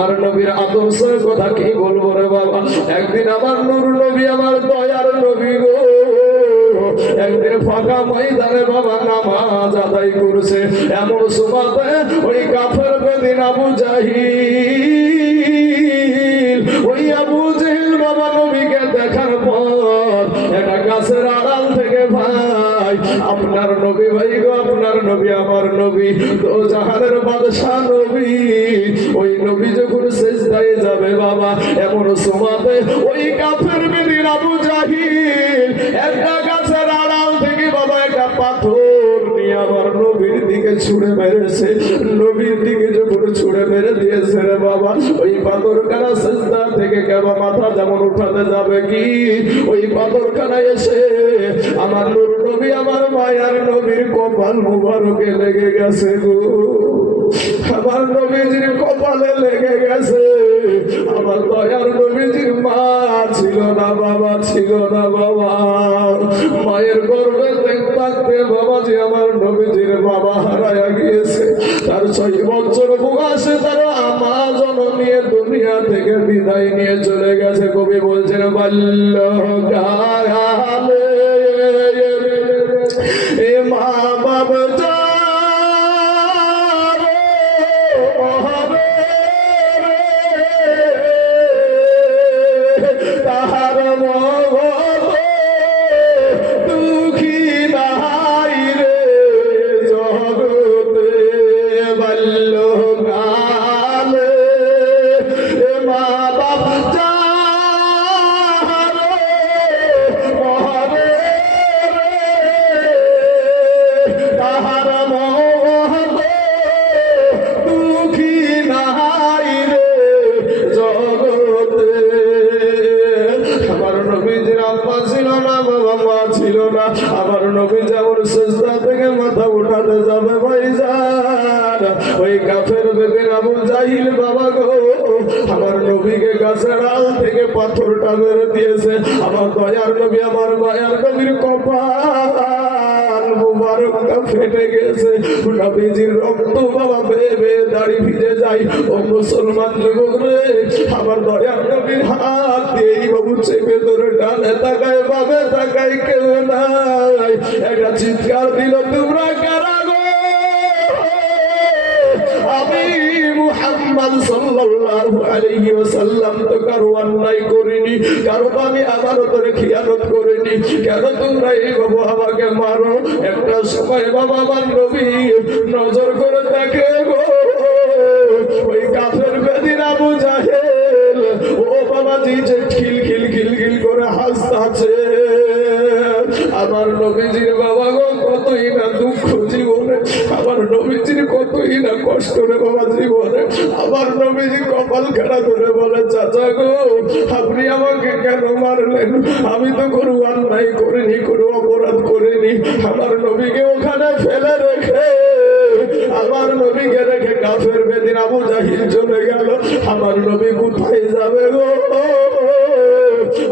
আমার নবীর আদর্শের কথা কি বলবো রে বাবা। একদিন আমার নূর নবী, আমার দয়ার নবী গো, একদিন ফাঁকা ময়দানে বাবা নামাজ আদায় করছে। এমন সময়তে ওই কাফের বেদিন আবু জাহিল, ওই আবু জাহিল বাবা নবীকে দেখার পর একটা গাছের আড়াল থেকে, ভাই আপনার নবী, ভাই গো আপনার নবী, আমার নবী, তো জাহানের বাদশাহ নবী, ওই নবী যখন সেজদায় যাবে বাবা, এমন সময়তে ওই কাফের বেদিন আবু জাহিল একটা গাছের আড়াল থেকে বাবা একটা পাথর নিয়ে আমার নবীর দিকে ছুঁড়ে মেরেছে। নবীর দিকে যখন ছুঁড়ে মেরে দিয়েছে রে বাবা, ওই পাথরখানা সেজদা থেকে কেবা মাথা যেমন উঠাতে যাবে কি, ওই পাথরখানা এসে আমার নূর নবী, আমার মায়ার নবীর কপাল মুবারকে লেগে গেছে গো। আমার নবীজির কপালে লেগে গেছে। আমার দয়ার নবীজির মা ছিল না, বাবা ছিল না বাবা। মায়ের গর্ভে থাকতে বাবাজি আমার নবীজির বাবা হারায়া গিয়েছে। তার 6 বছর বয়সে তার আমা জননী দুনিয়া থেকে বিদায় নিয়ে চলে গেছে। কবি বলছেন বাল্যকালে এ মা বাবা আমার নবী যেমন সেজদা থেকে মাথা উঠাতে যাবে ভাইজান, ওই কাফের বেদিন আবু জাহিল বাবা গো আমার নবীকে গাছের আল থেকে পাথরটা মেরে দিয়েছে। আমার দয়ার নবী, আমার মায়ার নবীর কপাল মুবারকটা ফেটে গেছে। নবীজির রক্ত বাবা বেয়ে বেয়ে দাড়ি ভিজে যায়। ও মুসলমান যুবক রে, আমার দয়ার নবীর হাত দিয়েই বাবু চেপে ধরে ডানে তাকায় বামে তাকায়, কেউ নাই। একটা চিৎকার দিল, তোমরা কারা গো? আমি মুহাম্মদ সাল্লাল্লাহু আলাইহি ওয়াসাল্লাম তো কারো অন্যায় করিনি, কারো আমি আমানতের খিয়ানত করিনি, কেন তোমরা এই বাবু আমাকে মারো? একটা সময় বাবা আমার নবী নজর করে দেখে গো, ওই কাফের বেদিন আবু জাহেল ও বাবাজি যে খিল খিল খিল খিল করে হাসছে। আমার নবীজির বাবা গো কতই না দুঃখ জীবনে, আমার নবীজির কতই না কষ্ট রে বাবা জীবনে। আমার নবীজি কপাল খাড়া করে বলে, চাচা গো আপনি আমাকে কেন মারলেন? আমি তো কোনো অন্যায় করিনি, কোনো অপরাধ করিনি। আমার নবীকে ওখানে ফেলে রেখে, আমার নবীকে রেখে কাফের বেদিন আবু জাহিল চলে গেল। আমার নবী কোথায় যাবে গো?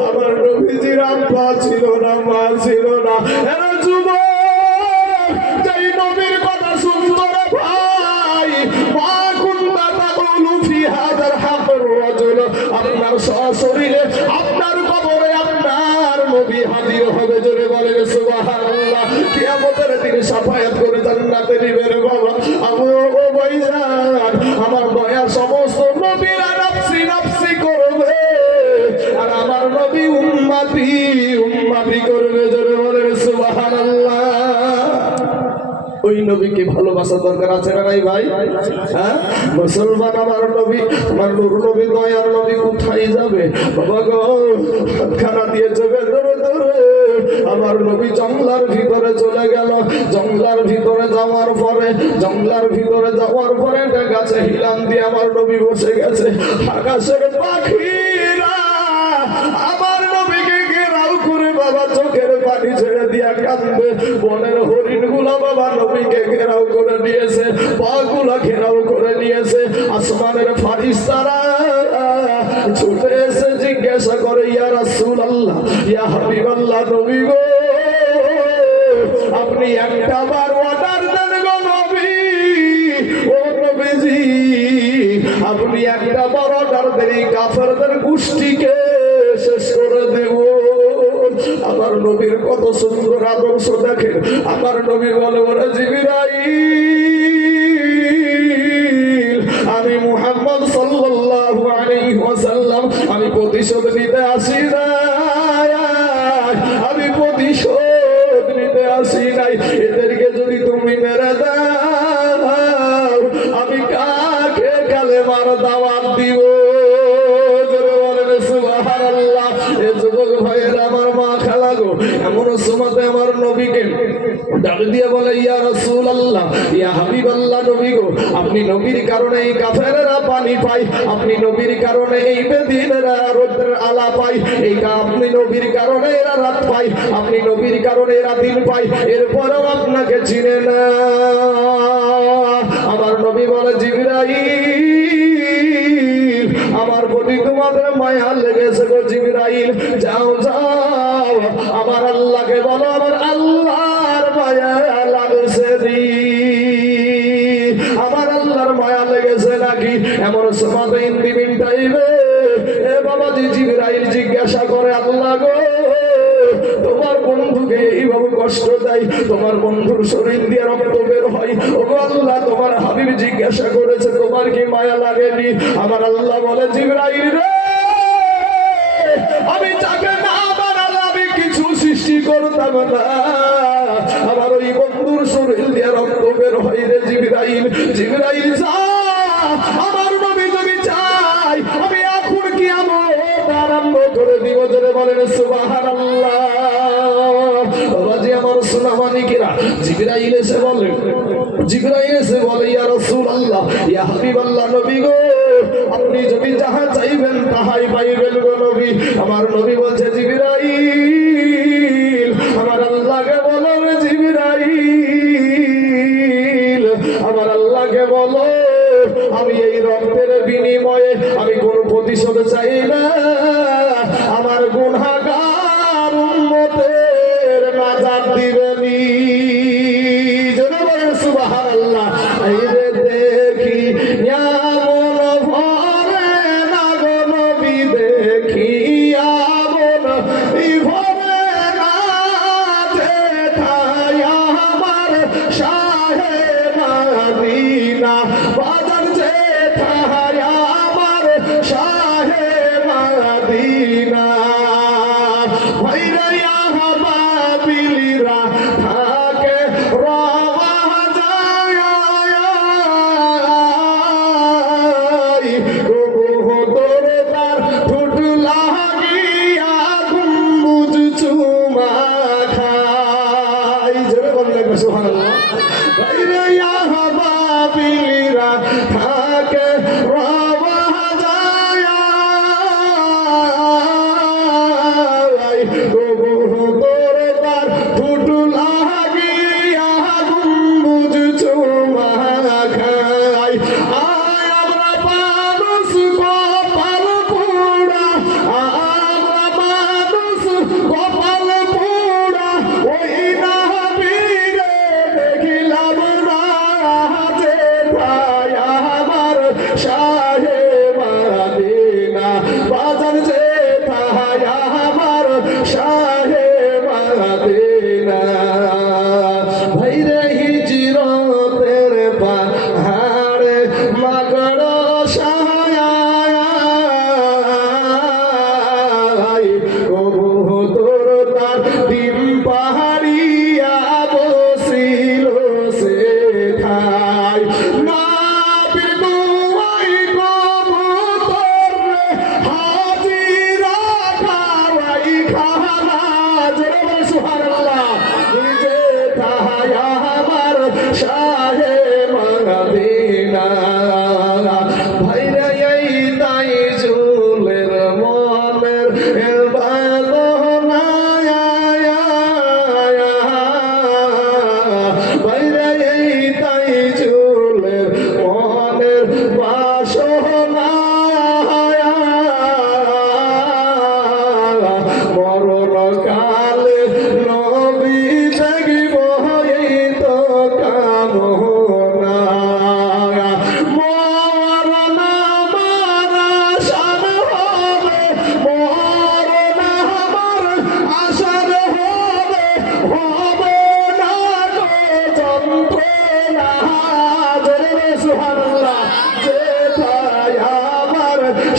আমার নবীজির আব্বা ছিল না, মা ছিল না। এরা যুবক যেই নবীর কথা শুনতো রে ভাই, মা কুনতা তাকুলু ফি হাযাল হাকর রাজুল, আপনার সশরীরে আপনার কবরে আপনার নবী হাজির হবে। জোরে বলেন সুবহানাল্লাহ। কিয়ামতের দিনে শাফায়াত করে জান্নাতে নিবে রে বাবা। ও ভাইজান, আমার দয়া সমস্ত নবীরা নফসি নফসি করবে, আর আমার নবী উম্মতি উম্মতি করবে। জোরে বলেন সুবহানাল্লাহ। ওই নবীকে ভালোবাসা দরকার আছে না নাই ভাই? হ্যাঁ মুসলমান, আমার নবী, আমার নূর নবী, দয়ার নবী কোথায় যাবে বাবা গো? হাতখানা দিয়ে যাবে ধরে ধরে। আমার নবী জঙ্গলার ভিতরে চলে গেল। জঙ্গলার ভিতরে যাওয়ার পরে, জঙ্গলার ভিতরে যাওয়ার পরে গাছে হিলান দিয়ে আমার নবী বসে গেছে। আকাশের পাখিরা আমার নবীকে ঘেরাও করে বাবা চোখের পানি ছেড়ে দিয়া কাঁদবে। বনের হরিণ গুলা বাবা নবীকে ঘেরাও করে নিয়েছে, পাগুলা ঘেরাও করে নিয়েছে। আসমানের ফারিস্তারা ছুটে এসে জিজ্ঞাসা করে, ইয়া রাসূলুল্লাহ, ইয়া হাবিবাল্লাহ, নবী গো আপনি একটা বার অর্ডার দেন গো নবী। ও নবীজি আপনি একটা আমার অর্ডার দেরি কাফেরদের গোষ্ঠীকে শেষ করে দেব। আমার নবীর কত সুন্দর আদর্শ দেখেন। আমার নবী বলে ওরা জিবরাইল, আমি মুহাম্মদ সাল্লাল্লাহু আলাইহি ওয়াসাল্লাম আমি প্রতিশোধ নিতে আসি না, আমি প্রতিশোধ নিতে আসি নাই। এদেরকে যদি তুমি মেরে দাও আমি কাকে কালেমার দাওয়াত দিব? সুবহানাল্লাহ। এ যুবক ভাইয়েরা, আমার মা খালা গো, এমন সময়তে আমার নবীকে ডাক দিয়ে বলে ইয়া রাসূলুল্লাহ, ইয়া হাবিবাল্লাহ, নবী গো, আপনি নবীর কারণে এই কাফেররা পানি পায়, আপনি নবীর কারণে এই বেদিনেরা রোদের আলা পায়, এই আপনি নবীর কারণে এরা রাত পায়, আপনি নবীর কারণে এরা দিন পায়, এরপরও আপনাকে চিনে না। আমার নবী বলে জিবরাইল, আমার প্রতি তোমাদের মায়া লেগেছে গো জিবরাইল, যাও যাও আমার আল্লাহকে বলো আমার আল্লাহর মায়া লাগছে রে, আমার আল্লাহর মায়া লেগেছে নাকি? এমন সময় ইন দিন টাইমে এ বাবাজি জিবরাইল জিজ্ঞাসা করে আল্লাহ গো, তোমার বন্ধুকে এইভাবে কষ্ট দেয়, তোমার বন্ধুর শরীর দিয়ে রক্ত বের হয়, ও আল্লাহ তোমার হাবিব জিজ্ঞাসা করেছে তোমার কি মায়া লাগেনি? আমার আল্লাহ বলে জিবরাইল রে, আমি যাকে না বানালে আমি কিছু সৃষ্টি করতাম না, আমার ওই বন্ধুর শরীর দিয়ে রক্ত বের হয় রে জিবরাইল। জিবরাইল যা, আমার নবী যদি চাই আমি এখন কি আরম্ভ করে দিব। জোরে বলেন সুবহানাল্লাহ। বাবাজি আমার সুনামানিকেরা, জিবরাইল এসে বলে, জিবরাইল এসে বলে ইয়া রাসূলুল্লাহ, ইয়া হাবিবাল্লাহ, নবী গো, আপনি যদি যাহা চাইবেন তাহাই পাইবেন গো নবী। আমার নবী বলছে জিবরাইল, আমার আল্লাহকে বলো রে জিবরাইল, আমার আল্লাহকে বলো আমি এই রক্তের বিনিময়ে আমি কোনো প্রতিশোধ চাই না, আমার গুনাহগার উম্মতের নাজাত দিবেনি। জোরে বলেন সুবহানাল্লাহ। এই রে দেখি এমন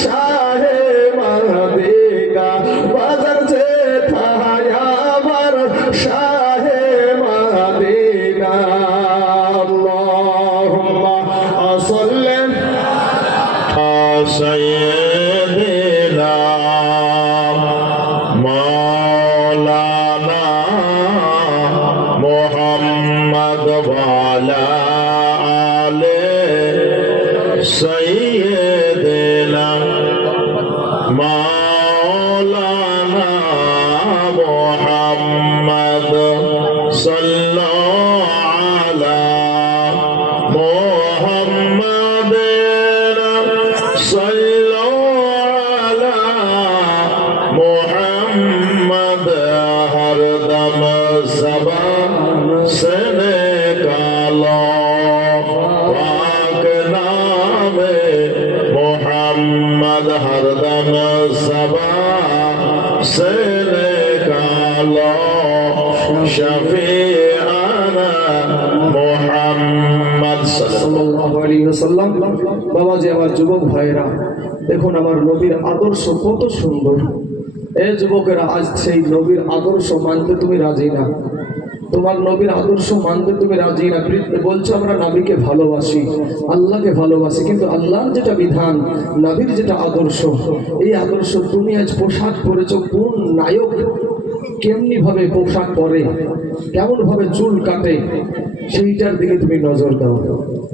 শাহে মদিনা বাজার যেথায় আমার শাহে মদিনা আল্লাহুম্মা সাল্লি সাইয়্যিদিনা মাওলানা মুহাম্মদ ওয়া আলা আলি সাইয়্যিদিনা মাওলানা মুহাম্মদ সাল্লাল্লাহু আলা মুহাম্মদ मोहम्मद हरदम ज़बान से निकालो पाक नाम मोहम्मद हरदम ज़बान से निकालो शफीआना मोहम्मद सल्लल्लाहु अलैहि वसल्लम। बाबा जी আমার যুবক ভাইরা দেখুন আমার নবীর আদর্শ কত সুন্দর। এই যুবকেরা আজ সেই নবীর আদর্শ মানতে তুমি রাজি না, তোমার নবীর আদর্শ মানতে তুমি রাজি না। বলছো আমরা নবীকে ভালোবাসি, আল্লাহকে ভালোবাসি, কিন্তু আল্লাহর যেটা বিধান, নবীর যেটা আদর্শ, এই আদর্শ তুমি আজ পোশাক পরেছো। কোন নায়ক কেমনি ভাবে পোশাক পরে, কেমন ভাবে চুল কাটে, সেইটার দিকে তুমি নজর দাও।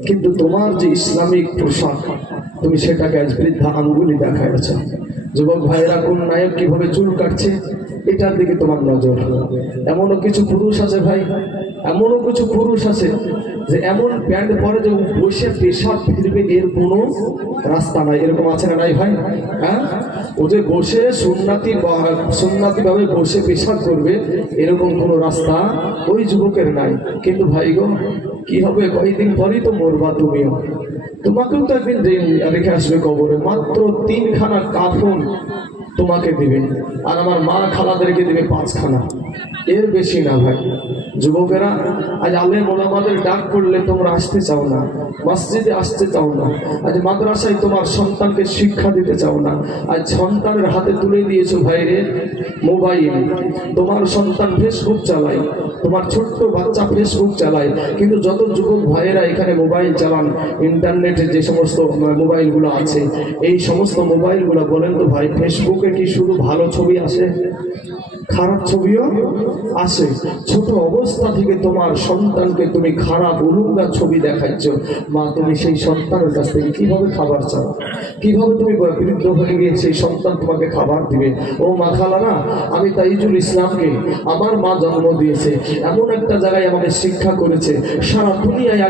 কিন্তু তোমার যে ইসলামিক পোশাক তুমি সেটাকে আজ বৃদ্ধা আঙ্গুলি দেখাচ্ছ। যুবক ভাইয়েরা কোন নায়ক কিভাবে চুল কাটছে এটার দিকে তোমার নজর। এমনও কিছু পুরুষ আছে ভাই, এমনও কিছু পুরুষ আছে যে এমন প্যান্ট পরে যে বসে পেশাব ফিরবে এর কোনো রাস্তা নাই। এরকম আছে না নাই ভাই? হ্যাঁ, ও যে বসে সুন্নাতি ভাবে বসে পেশাব করবে এরকম কোনো রাস্তা ওই যুবকের নাই। কিন্তু ভাই গো কি হবে, কয়েকদিন পরেই তো মরবা তুমিও, তোমাকেও তো একদিন রেখে আসবে কবরে। মাত্র 3খানা কাফন তোমাকে দিবে, আর আমার মা খালাদেরকে দিবে 5খানা, এর বেশি না ভাই। যুবকেরা আজ আলেম ওলামাদের ডাক করলে তোমরা আসতে চাও না, মসজিদে আসতে চাও না, আজ মাদ্রাসায় তোমার সন্তানকে শিক্ষা দিতে চাও না। আজ সন্তানের হাতে তুলে দিয়েছো ভাইরে মোবাইল, তোমার সন্তান ফেসবুক চালায়, তোমার ছোট্ট বাচ্চা ফেসবুক চালায়। কিন্তু যত যুবক ভাইয়েরা এখানে মোবাইল চালান, ইন্টারনেটে যে সমস্ত মোবাইলগুলো আছে, এই সমস্ত মোবাইলগুলো বলেন তো ভাই, ফেসবুকে কি শুধু ভালো ছবি আসে? খারাপ ছবিও আসে। ছোট অবস্থা থেকে তোমার সন্তানকে তুমি খারাপ উলুঙ্গা ছবি দেখাচ্ছ। মা, তুমি সেই সন্তানের কাছ থেকে কিভাবে খাবার চাও? কিভাবে তুমি বৃদ্ধ হয়ে গিয়ে সেই সন্তান তোমাকে খাবার দিবে? ও মা খালারা, আমি তাইজুল ইসলামকে আমার মা জন্ম দিয়েছে, এমন একটা জায়গায় আমাকে শিক্ষা করেছে। সারা দুনিয়ায়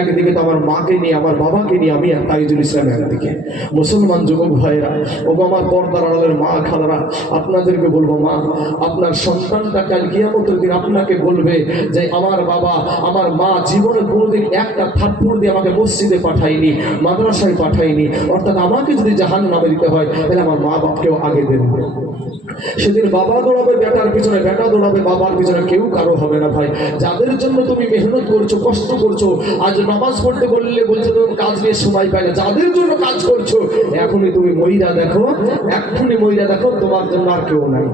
একদিকে তো আমার মাকে নিয়ে, আমার বাবাকে নিয়ে আমি তাইজুল ইসলাম একদিকে। মুসলমান যুবক ভাইয়েরা, ও আমার পর্দার আড়ালের মা খালারা, আপনাদেরকে বলবো, মা আপনার সন্তানটা কাল কিয়ামতের দিন আপনাকে বলবে যে আমার বাবা আমার মা জীবনে কোনোদিন একটা থাপ্পড় দিয়ে আমাকে মসজিদে পাঠায়নি, মাদ্রাসায় পাঠায়নি, অর্থাৎ আমাকে যদি জাহান্নামে দিতে হয় তাহলে আমার মা বাপকেও আগে দেবে। সেদিন বাবা দৌড়াবে বেটার পিছনে, বেটা দৌড়াবে বাবার পিছনে, কেউ কারো হবে না ভাই। যাদের জন্য তুমি মেহনত করছো, কষ্ট করছো, আজ নামাজ পড়তে বললে বলছো তুমি কাজ নিয়ে সময় পাই না, যাদের জন্য কাজ করছো এখনই তুমি মহিলা দেখো, এক্ষুনি মহিলা দেখো, তোমার জন্য আর কেউ নাই।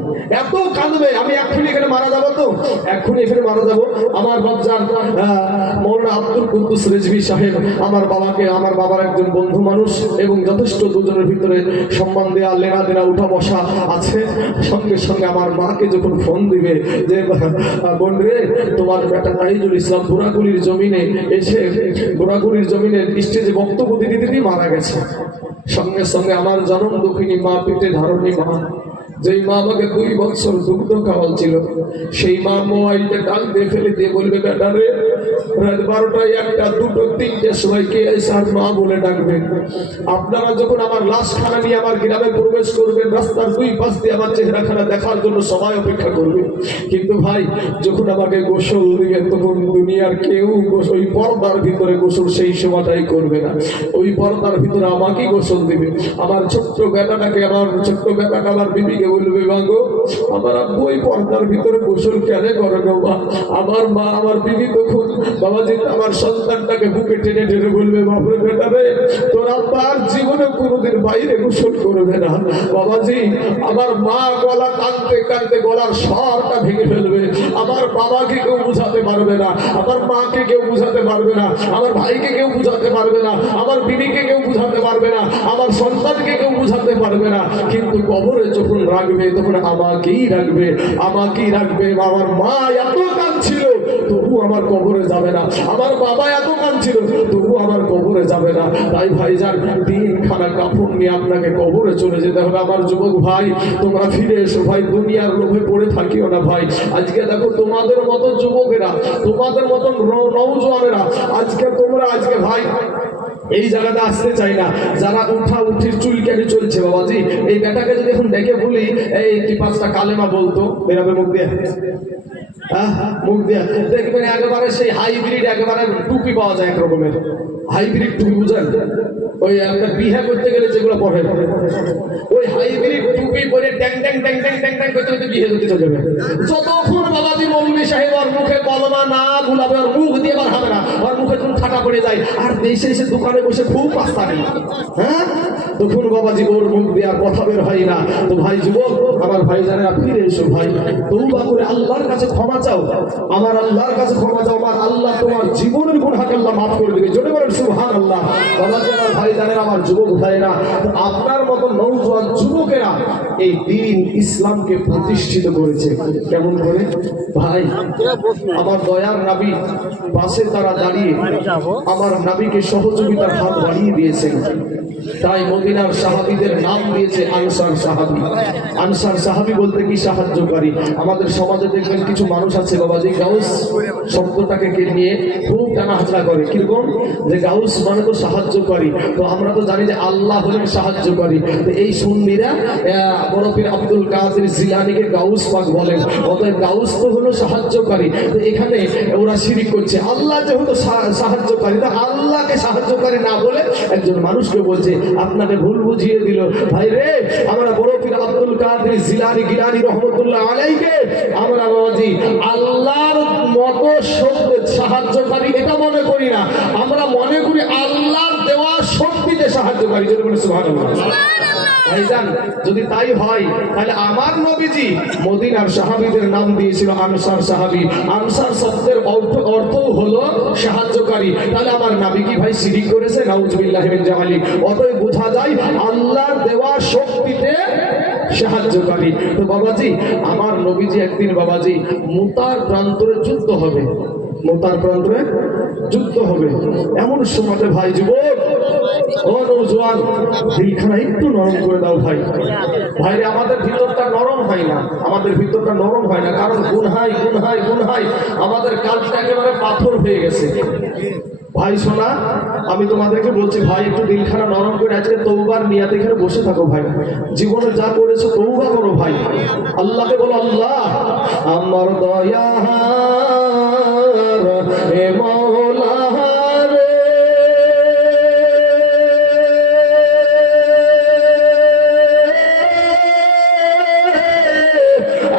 এত কাঁদবে, আমি এক্ষুনি এখানে মারা যাবো, তো এক্ষুনি এখানে মারা যাবো। আমার বাপজান মৌলানা আব্দুল কুদ্দুস রেজভী সাহেব আমার বাবাকে, আমার বাবার একজন বন্ধু মানুষ এবং যথেষ্ট দুজনের ভিতরে সম্মান দেওয়া, লেনা দেনা, উঠা বসা আছে। সঙ্গে সঙ্গে আমার মাকে যখন ফোন দিবে যে বোন রে, তোমার বেটা তাইজুল ইসলাম গোড়াগুড়ির জমিনে এসে, গোড়াগুড়ির জমিনে স্টেজে বক্তব্য দিতে দিতেই মারা গেছে। সঙ্গে সঙ্গে আমার জনম দুঃখিনী মা, পেটে ধারণী মা, যেই মা আমাকে 2 বছর দুগ্ধ খাওয়াল ছিল, সেই মা মোবাইলটা ডাল দিয়ে ফেলে দিয়ে বলবে, বেটা রে রাত 12টায় 1টা 2টো 3টের সময় কে এসে আর মা বলে ডাকবে। আপনারা যখন আমার লাশখানা নিয়ে আমার গ্রামে প্রবেশ করবেন, রাস্তার 2 পাশ দিয়ে আমার চেহারাখানা দেখার জন্য সবাই অপেক্ষা করবে। কিন্তু ভাই যখন আমাকে গোসল দিবেন তখন দুনিয়ার কেউ ওই পর্দার ভিতরে গোসল সেই সময়টাই করবে না, ওই পর্দার ভিতরে আমাকেই গোসল দিবে। আমার ছোট্ট বেটাটাকে, আমার ছোট্ট বেটাটা আমার বিবিকে বলবে, বাগো আমার আব্বু ওই পর্দার ভিতরে গোসল কেন করে গো? আমার মা আমার বিবি তখন বাবাজি আমার সন্তানটাকে বুকে টেনে টেনে বলবে, বাপরে বেটা রে, তোর আব্বা আর জীবনে কোনোদিন বাইরে গোসল করবে না। বাবাজি আমার মা গলা কাঁদতে কাঁদতে গলার স্বরটা ভেঙে ফেলবে। আমার বাবাকে কেউ বুঝাতে পারবে না, আমার মাকে কেউ বুঝাতে পারবে না, আমার ভাইকে কেউ বুঝাতে পারবে না, আমার বিবিকে কেউ বুঝাতে পারবে না, আমার সন্তানকে কেউ বুঝাতে পারবে না। কিন্তু কবরে যখন রাখবে তখন আমাকেই রাখবে, আমাকেই রাখবে। আমার মা এত কাঁদছিল তবু আমার কবরে যাবে না, আমার বাবা এত কাঁদছিল তবু আমার কবরে যাবে না। তাই ভাইজান দিনখানা কাপড় নিয়ে আপনাকে কবরে চলে যেতে হবে। আমার যুবক ভাই তোমরা ফিরে এসো ভাই, দুনিয়ার লোভে পড়ে থাকিও না ভাই। আজকে দেখো তোমাদের মতো যুবকেরা, তোমাদের মতন নওজোয়ানেরা আজকে তোমরা আজকে ভাই এই জায়গাটা আসতে চাই না। যারা উঠা উঠির চুলকানি চলছে বাবাজি, এই বেটাকে যদি এখন দেখে বলি এই কি 5টা কালেমা বলতো, বেরাবে মুখ দিয়ে, মুখ দিয়ে দেখবেন একেবারে সেই হাইব্রিড একেবারে টুপি পাওয়া যায়, এক রকমের হাইব্রিড টুপি, বুঝেন? ওই আপনার বিয়ে করতে গেলে যেগুলো পড়ে ওই হাইব্রিড টুপি পরে ট্যাং ট্যাং ট্যাং ট্যাং ট্যাং ট্যাং করতে করতে বিয়ে করতে চলে যাবে। যতক্ষণ বাবাজি মৌলভী সাহেব ওর মুখে কলমা না গুলাবে, ওর মুখ দিয়ে বার হবে না, ওর মুখে যখন ঠাটা পড়ে যায় আর দেশে এসে দোকানে বসে খুব পাস্তা নেই, হ্যাঁ, তখন বাবাজি ওর মুখ দিয়ে আর কথা বের হয় না। তো ভাই যুবক আমার ভাই জানেরা ফিরে এসো ভাই, তওবা করে আল্লাহর কাছে ক্ষমা চাও, আমার আল্লাহর কাছে ক্ষমা চাও। আমার আল্লাহ তোমার জীবনের গুনাহকে আল্লাহ মাফ করে দেবে। জোরে বলেন সুবহানাল্লাহ। বাবাজি আমার ভাই জানেরা, আমার যুবক ভাইরা, আপনার মতো নওজোয়ান যুবকেরা এই দ্বীন ইসলামকে প্রতিষ্ঠিত করেছে। কেমন করে ভাই? আমার দয়ার নবী পাশে তারা দাঁড়িয়ে আমার নবীকে সহযোগিতার হাত বাড়িয়ে দিয়েছেন। তাই মদিনার সাহাবীদের নাম দিয়েছে আনসার সাহাবী। আনসার সাহাবী বলতে কি সাহায্যকারী। আমাদের সমাজে দেখবেন কিছু মানুষ আছে বাবাজি গাউস শব্দটাকে নিয়ে খুব টানাহাচড়া করে, কিরকম যে গাউস মানে তো সাহায্যকারী। তো আমরা তো জানি যে আল্লাহ হলেন সাহায্যকারী। তো এই সুন্নিরা বড় পীর আব্দুল কাদের জিলানীকে গাউস পাক বলেন, অতএব গাউস তো হলো সাহায্যকারী। তো এখানে ওরা শিরিক করছে, আল্লাহ যেহেতু সাহায্যকারী, তা আল্লাহকে সাহায্যকারী না বলে একজন মানুষকে বলছে। আপনাকে ভুল বুঝিয়ে দিল ভাই রে। আমরা বড় পীর আব্দুল কাদের জিলানী গিলানী রহমতুল্লাহ আলাইহিকে আমরা বাবাজি আল্লাহর মতো শক্তি সাহায্যকারী এটা মনে করি না, আমরা মনে করি আল্লাহর দেওয়া শক্তিতে সাহায্যকারী। যদি বলে সুবহানাল্লাহ। ভাইজান যদি তাই হয় তাহলে আমার নবীজি মদিনার সাহাবীদের নাম দিয়েছিল আনসার সাহাবী। আনসার শব্দের অর্থ হলো সাহায্যকারী। তাহলে আমার নবী কি ভাই শিরিক করেছে? নাউজুবিল্লাহি মিন যালিক। অতএব বোঝা যায় আল্লাহর দেওয়া শক্তিতে সাহায্যকারী। তো বাবাজি আমার নবীজি একদিন বাবাজি মুতার প্রান্তরে যুদ্ধ হবে, মুতার প্রান্তরে যুদ্ধ হবে। এমন সময় ভাই যুবক ও নওজোয়ান দিলখানা একটু নরম করে দাও ভাই। ভাইরে আমাদের ভিতরটা নরম হয় না, আমাদের ভিতরটা নরম হয় না, কারণ গুনহাই গুনহাই গুনহাই আমাদের কাজটা একেবারে পাথর হয়ে গেছে। ভাই শোনা, আমি তোমাদেরকে বলছি ভাই একটু দিলখানা নরম করে আজকে তওবার নিয়াতে এখানে বসে থাকো ভাই। জীবনে যা করেছো তওবা করো ভাই। আল্লাহকে বলো আল্লাহ আমার দয়ার হে মওলা রে,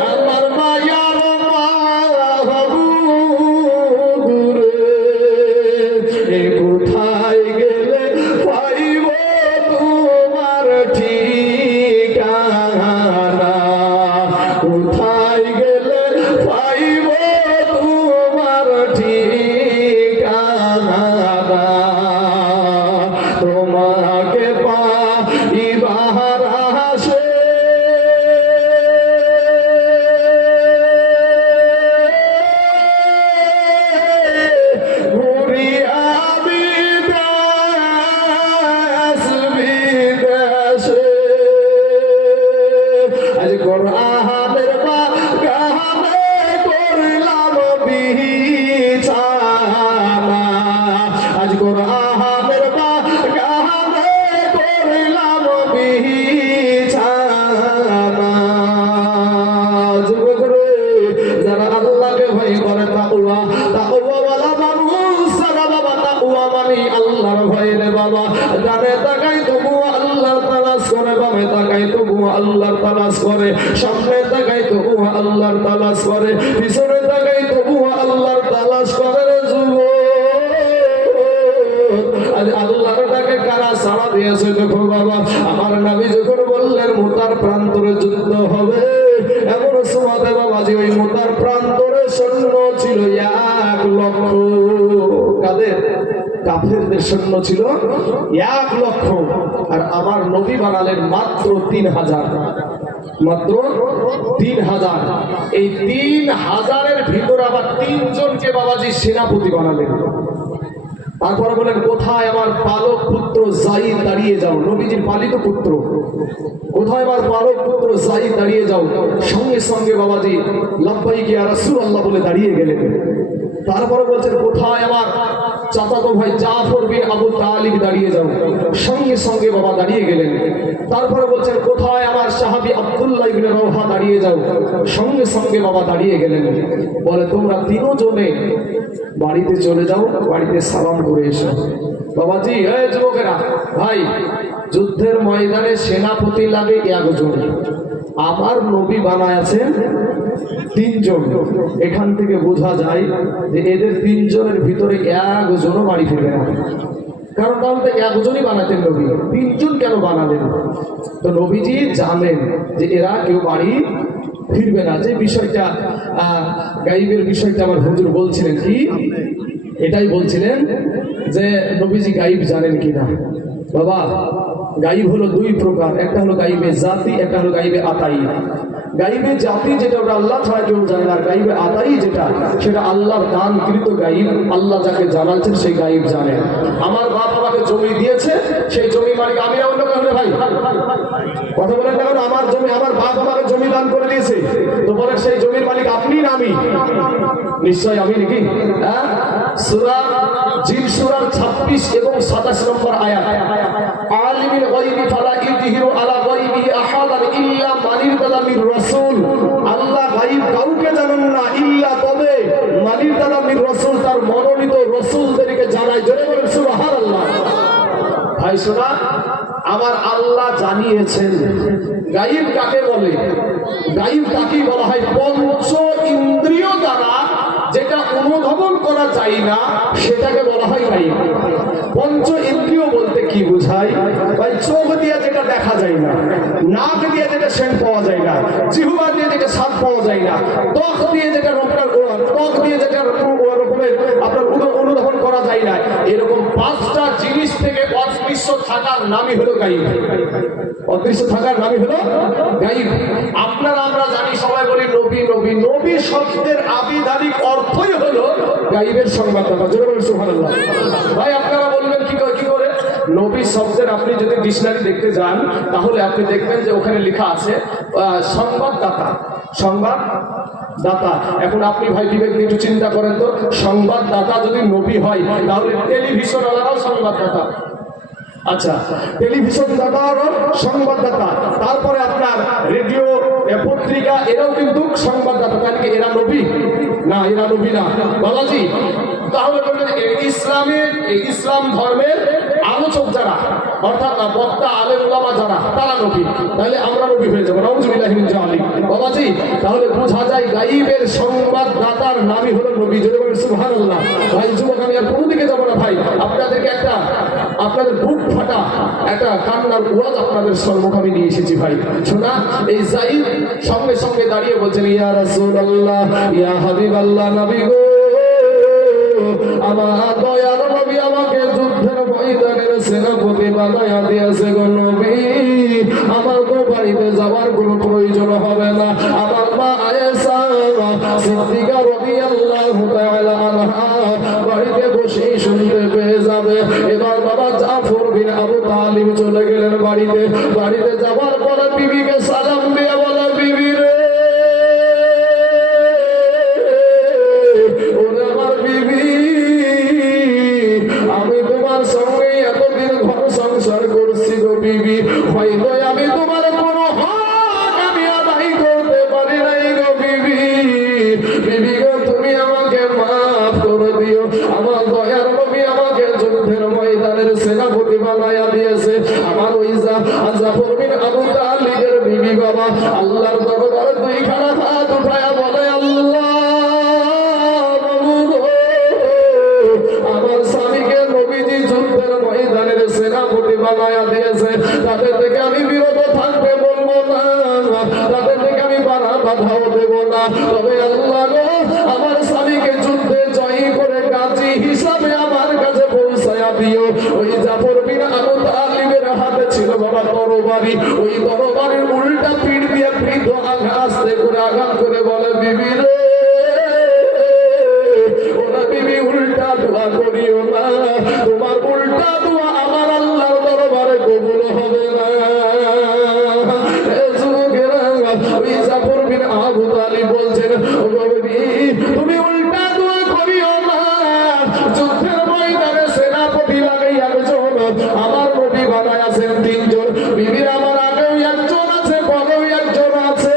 আমার মায়ার মাহবুব রে, কোথায় গেলে পাইব তোমার ঠিকানা, কোথায় গেলে পাইব তোমার ঠিকানা, তোমাকে পাইবার আশে ঘুরিয়া বিদেশ বিদেশে। আজ কোরআনের বাগানে করলাম বিছানা, আজ কোরআনের বাগানে করলাম বিছানা। যুবক রে, যারা আল্লাহকে ভয় করে তাকওয়া তাকওয়াওয়ালা মানুষ, যারা বাবা তাকওয়া মানে আল্লাহর ভয় রে বাবা, ডানে তাকাই তবুও আল্লাহর তালাশ করে, বামে তাকাই তবুও আল্লাহর তালাশ করে, সামনে তাকাই তাকাই তবু আল্লাহর তালাশ করে, পিছনে তাকাই তবু আল্লাহর তালাশ করে। আল্লাহর ডাকে কারা সাড়া দিয়েছে দেখো বাবা। আমার নবী যখন বললেন মুতার প্রান্তরে যুদ্ধ হবে, এমন সময় বাবাজি ওই মুতার প্রান্তরে সৈন্য ছিল 1 লক্ষ। কাদের? কাফেরদের সৈন্য ছিল 1 লক্ষ। আর আমার নবী বানালেন মাত্র 3000, মাত্র 3000। এই 3000-এর ভিতরে আবার 3 জনকে বাবাজি সেনাপতি বানালেন। তারপরে বলেন কোথায় আমার পালক পুত্র যায়েদ দাঁড়িয়ে যাও, নবীজির পালিত পুত্র, কোথায় আমার পালক পুত্র যায়েদ দাঁড়িয়ে যাও। সঙ্গে সঙ্গে বাবাজি লাব্বাইক ইয়া রাসূলুল্লাহ বলে দাঁড়িয়ে গেলেন। তারপরে বলছেন কোথায় আমার চাচাতো ভাই জাফর বিন আবু তালিব দাঁড়িয়ে যাও, সঙ্গে সঙ্গে বাবা দাঁড়িয়ে গেলেন। তারপরে বলছেন কোথায় আমার সাহাবী আব্দুল্লাহ ইবনে রাওহা দাঁড়িয়ে যাও, সঙ্গে সঙ্গে বাবা দাঁড়িয়ে গেলেন। বলে তোমরা 3 জনে বাড়িতে চলে যাও, বাড়িতে সালাম করে এসো। বাবাজি এই যুবকেরা ভাই, যুদ্ধের ময়দানে সেনাপতি লাগে 1 জন, আমার নবী বানায় আছেন 3 জন। এখান থেকে বোঝা যায় যে এদের 3 জনের ভিতরে 1 জনও বাড়ি ফিরবে না। কারণ তাহলে 1 জনই বানাতেন নবী, 3 জন কেন বানালেন? তো নবীজি জানেন যে এরা কেউ বাড়ি ফিরবে না। যে বিষয়টা গাইবের বিষয়টা আমার হুজুর বলছিলেন, কি এটাই বলছিলেন যে নবীজি গাইব জানেন কিনা। বাবা গাইব হলো 2 প্রকার, একটা হলো গাইবে জাতি, একটা হলো গাইবে আতাই। গাইবে জাতি যেটা ওটা আল্লাহ ছাড়া কেউ জানে না, আর গাইবে আতাই যেটা সেটা আল্লাহর দানকৃত গাইব। আল্লাহ যাকে জানাচ্ছেন সেই গাইব জানেন। আমার বাপ আমাকে জমি দিয়েছে, সেই জমি মালিক আমি না অন্য কারণে। ভাই কথা বলেন না, কারণ আমার জমি, আমার বাপ আমাকে জমি দান করে দিয়েছে, তো বলেন সেই জমির মালিক আপনি না আমি? নিশ্চয় আমি নাকি? হ্যাঁ, সূরা জিন সূরার 26 এবং 27 নম্বর আয়াত, আলিমুল গায়বি ফালা ইযহিরু আলা গায়বিহি আহাদান ইল্লা মান ইরতাদা মির রাসূল। আল্লাহ গায়ব কাউকে জানেন না, ইল্লা তবে মান ইরতাদা মির রাসূল, তার মনোনীত রাসূলদেরকে জানায়। জোরে বলেন সুবহানাল্লাহ। ভাই শোনা, আমার আল্লাহ জানিয়েছেন। গায়ব কাকে বলে? গায়ব তাকেই বলা হয় পঞ্চ ইন্দ্রিয় দ্বারা যেটা অনুধাবন করা যায় না সেটাকে বলা হয় গায়ব। পঞ্চ ইন্দ্রিয় বলতে কি বোঝায়? ভাই চোখ দিয়ে যেটা দেখা যায় না, নাক দিয়ে যেটা সেন্ট পাওয়া যায় না, জিহ্বা দিয়ে যেটা স্বাদ পাওয়া যায় না, ত্বক দিয়ে যেটা ত্বক দিয়ে যেটা রকমের আপনার অনুধাবন করা যায় না, এরকম 5টা জিনিস থেকে অদৃশ্য থাকার নামই হলো গায়ব। অদৃশ্য থাকার নামই হলো গায়ব। আপনারা আমরা জানি, সবাই বলি নবী নবী। নবী শব্দের আবিধানিক অর্থই হলো গায়বের সংবাদদাতা। জোরে বলেন সুবহানাল্লাহ। ভাই আপনারা বলবেন কি করে? নবী শব্দের আপনি যদি ডিকশনারি দেখতে যান তাহলে আপনি দেখবেন যে ওখানে লেখা আছে সংবাদদাতা। সংবাদদাতা। এখন আপনি ভাই বিবেক নিয়ে একটু চিন্তা করেন তো, সংবাদদাতা যদি নবী হয় তাহলে টেলিভিশন ওয়ালারাও সংবাদদাতা। আচ্ছা, টেলিভিশন দাতারও সংবাদদাতা, তারপরে আপনার রেডিও পত্রিকা এরাও কিন্তু সংবাদদাতা। তাহলে এরা নবী না? এরা নবী না বাবাজি। তাহলে ইসলাম ধর্মের আলোচক যারা, অর্থাৎ বক্তা আলেম ওলামা যারা, তারা নবী। তাহলে আমরা নবী হয়ে যাবো। নাউযুবিল্লাহি মিন যালিক বাবাজি। তাহলে বোঝা যায় গায়বের সংবাদদাতার নামই হলো নবী। জোরে বলেন সুবহানাল্লাহ। ভাই যুবক, আমি আর কোনো দিকে যাবো না ভাই, আপনাদেরকে একটা আপনাদের বুক ফাটা একটা কান্নার ওয়াজ আপনাদের সম্মুখে আমি নিয়ে এসেছি। ভাই শোনা, এই যায়েদ সঙ্গে সঙ্গে দাঁড়িয়ে বলছেন ইয়া রাসূলুল্লাহ, ইয়া হাবিবাল্লাহ, নবী গো, আমার দয়ার নবী আমাকে যুদ্ধের ময়দানের সেনাপতি বানায়া দিয়েছে গো নবী। আমার গো বাড়িতে যাওয়ার কোনো প্রয়োজন হবে না। আমার মা আয়েশা সিদ্দিকা রাদিয়াল্লাহু তাআলা আনহা বাড়িতে বসেই শুনতে পেয়ে যাবে। এবার বাবা জাফর বিন আবু তালিব চলে গেলেন বাড়িতে। বাড়িতে যাওয়ার পরে বিবিকে সালাম দিয়ে বলে, বিবি রে, ওরে আমার বিবি, আমি তোমার সঙ্গে এতদিন ঘর সংসার করছি গো বিবি, হয়তো আমি তোমার কোনো হক আমি আদায় করতে পারি নাই গো বিবি। বিবি গো, তুমি আমাকে মাফ করে দিও। আমার দয়ার নবী আমাকে যুদ্ধের ময়দানের সেনাপতি বানায়া দিয়েছে। আমার ওই জাফর বিন আবু তালিবের বিবি বাবা আল্লাহর দরবারে দুইখানা হাত উঠায়া বলে আল্লাহ আমার স্বামীকে নবীজি যুদ্ধের ময়দানের সেনাপতি বানায়া দিয়েছে, তাদের থেকে আমি বিরত থাকতে বলবো না, তাদের থেকে আমি বাধাও দেব না। তবে আল্লাহ গো আমার স্বামীকে যুদ্ধে জয়ী করে গাজী হিসাবে আমার কাছে পৌঁছায়া দিও। ওই জাফর বিন আবু তালিবের হাতে ছিল বাবা তরবারি, ওই তরবারির উল্টা পিঠ দিয়ে বৃদ্ধ আস্তে করে আঘাত করে বলে বিবি রে, ওরা বিবি উল্টা দোয়া করিও না, তোমার উল্টা দোয়া আমার আল্লাহর দরবারে কবুল হবে না। ওই জাফর বিন আবু তালিব বলছেন তুমি উল্টা দোয়া করিও না, যুদ্ধের ময়দানে সেনাপতি লাগাই একজন, আমার নবী বানায় আছেন তিনজন, বিবির আমার আগেও একজন আছে, পরেও একজন আছে,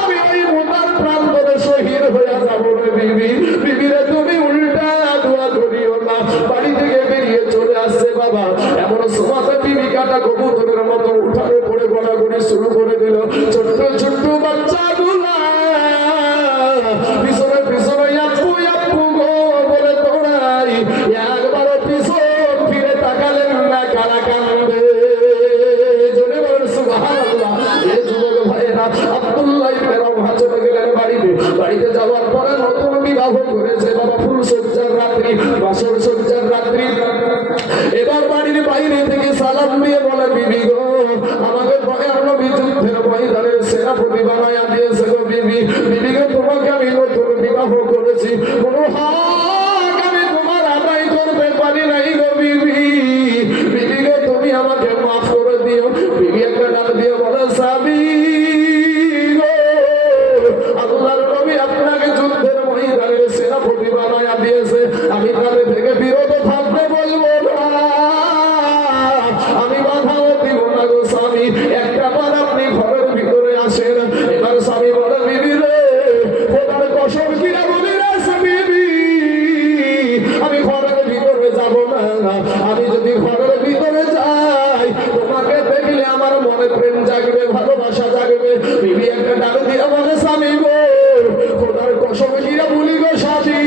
আমি ওই মোটার প্রান্তরে শহীদ হয়ে যাবো রে বিবি, বিবিরে তুমি উল্টা দোয়া করিও না। বাড়ি থেকে বেরিয়ে চলে আসছে বাবা, এমন সময় বিবি কাটা কবুতরের মতো উঠানে পড়ে গড়াগড়ি শুরু করে দিল। ছোট্ট ছোট্ট বাচ্চাগুলা পিছনে পিছনে আপু আপু গো বলে তোড়াই, একবারও পিছন ফিরে তাকালেন না, কারা কান্দে জোরে বলেন সুবহানাল্লাহ। এই যুবক ভাইরা আব্দুল্লাহ ইবনে রাওহা চলে গেলেন বাড়িতে, বাড়িতে যাওয়ার পরে নতুন বিবাহ করেছে বাবা, ফুল সজ্জার রাত্রি, বাসর সজ্জার রাত্রি। এবার বাড়ির বাইরে থেকে সালাম দিয়ে বলে বিবি গো আমাকে দয়ার নবী যুদ্ধের ময়দানের সেনাপতি বানায়া দিয়েছে গো বিবি, বিবি গো তোমাকে আমি নতুন বিবাহ করেছি, কোনো হক আমি তোমার আদায় করতে পারি নাই গো বিবি, বিবি গো তুমি আমাকে মাফ করে দিও। বিবি একটা ডাক দিয়ে বলে স্বামী গো আল্লাহর নবী আপনাকে যুদ্ধের ময়দানের সেনাপতি বানায়া দিয়েছে, আমি তাদের থেকে বিরত থাকতে বলবো না, আমি বাধাও দিব না গো স্বামী, একটা বার আপনি ঘরের ভিতরে আসেন। এবার স্বামী বলে বিবি রে খোদার কসম কিনা বলি রে বিবি আমি ঘরের ভিতরে যাব না, আমি যদি ঘরের ভিতরে যাই তোমাকে দেখলে আমার মনে প্রেম জাগবে, ভালোবাসা জাগবে। বিবি একটা ডাক দিয়ে বলে স্বামী গো খোদার কসম কিনা বলি গো স্বামী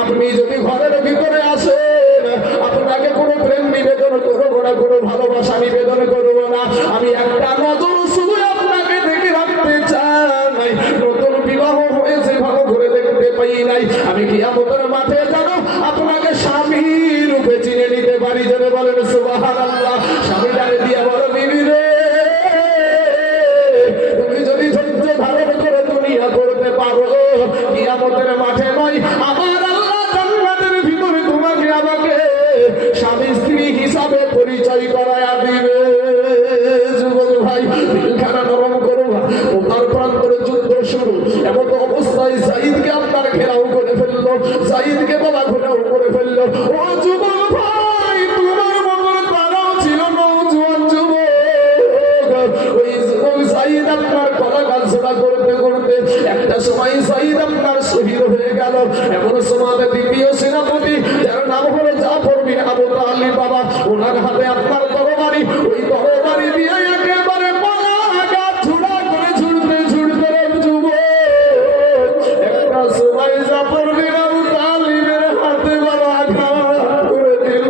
আপনি যদি ঘরের ভিতরে আসেন আপনাকে কোনো প্রেম নিবেদন করবো না, কোনো ভালোবাসা নিবেদন করবো না, আমি একটা নজর শুধু আপনাকে দেখে রাখতে চাই, নতুন বিবাহ হয়েছে ভালো করে দেখতে পাই নাই, আমি কিয়ামতের মাঠে জানো আপনাকে স্বামী রূপে চিনে নিতে পারি। যাবে বলেন সুবহানাল্লাহ। স্বামী ডাকে দিয়ে বলো বিবি রে তুমি যদি ধৈর্য ধারণ করে দুনিয়া করতে পারো কিয়ামতের মাঠে নয় আমার আল্লাহ জান্নাতের ভিতরে তোমাকে আমাকে স্বামী স্ত্রী হিসাবে পরিচয় করায়া দিবে। যুবক ভাই দিলখানা নরম করো, তোমার প্রান্তরে যুদ্ধ শুরু, এমন অবস্থায় সাঈদকে আপনার ঘেরাও করে ফেললো, সাঈদকে বাবা ঘেরাও করে ফেললো। ও যুবক ভাই তোমার মতো তারাও ছিল নওজোয়ান যুবক, ওই যুবক সাঈদ আপনার কলা গাছড়া করতে করতে একটা সময় সাঈদ আপনার শহীদ হয়ে গেল। এমন সময় দ্বিতীয় সেনাপতি যার নাম হলো জাফর বিন আবু তালিব বাবা, ওনার হাতে আপনার তরবারি, ওই তরবারি দিয়ে একেবারে পালাঘাত ছুড়া করে ছুটতে ছুটতে যুবক একটা সময় জাফর বিন আবু তালিবের হাতে বাবা আঘাত করে দিল,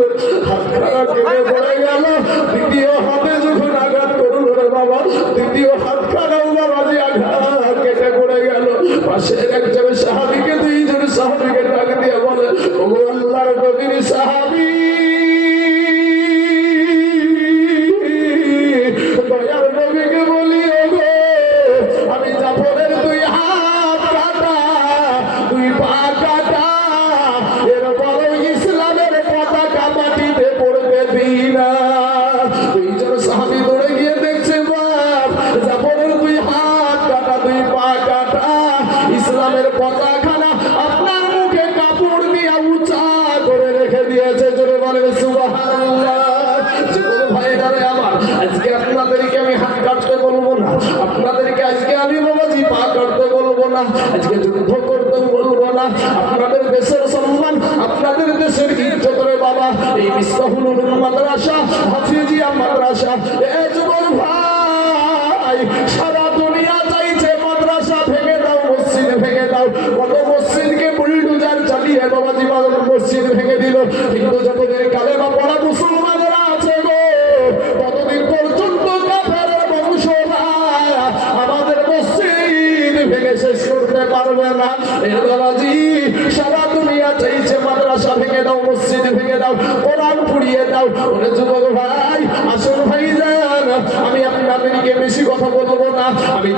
হাতখানা কেটে পড়ে গেল। দ্বিতীয় হাতে যখন আঘাত করল রে বাবা, দ্বিতীয় হাতখানাও বাবা যে আঘাত কেটে পড়ে গেল। পাশের একজন সাহাবীকে দুইজন সাহাবীকে ডাক দিয়ে বলে ও আল্লাহর নবীর সাহাবী দয়ার নবীকে বলি ওগো আমি জাফরের দুই হাত কাটা, দুই পা কাটা, এর বড় ইসলামের পতাকা মাটিতে পড়তে দিই না। দুইজন সাহাবী দৌড়ে গিয়ে দেখছে বাপ জাফরের দুই হাত কাটা, দুই পা কাটা, ইসলামের পতাকানা আপনার মুখে কাপড় দিয়ে উঁচা করে রেখে দিয়েছে। জোরে বলেন সুবহানাল্লাহ। যুবক ভাইরা রে আমার, আজকে আপনাদেরকে আমি হাত কাটতে বলবো না, আপনাদেরকে আজকে আমি বাবাজি পা কাটতে বলবো না, আজকে যুদ্ধ করতে বলবো না। আপনাদের দেশের সম্মান, আপনাদের দেশের ইজ্জত রে বাবা, এই মিসকাহুল উলুম মাদ্রাসা, হাফিজিয়া মাদ্রাসা, এ যুবক ভাই মসজিদ ভেঙে দিল, কিন্তু যতদিন কালেমা পড়া মুসলমানেরা আছে গো, ততদিন পর্যন্ত কাফেরের বংশরা আমাদের মসজিদ ভেঙে শেষ করতে পারবে না। এর বাবাজি সারা দুনিয়া চাইছে মাদ্রাসা ভেঙে দাও, মসজিদ ভেঙে দাও, কোরআন পুড়িয়ে দাও। ওরে যুবক ভাই, আসল ভাই যান, আমি আপনাদেরকে বেশি কথা বলবো না, আমি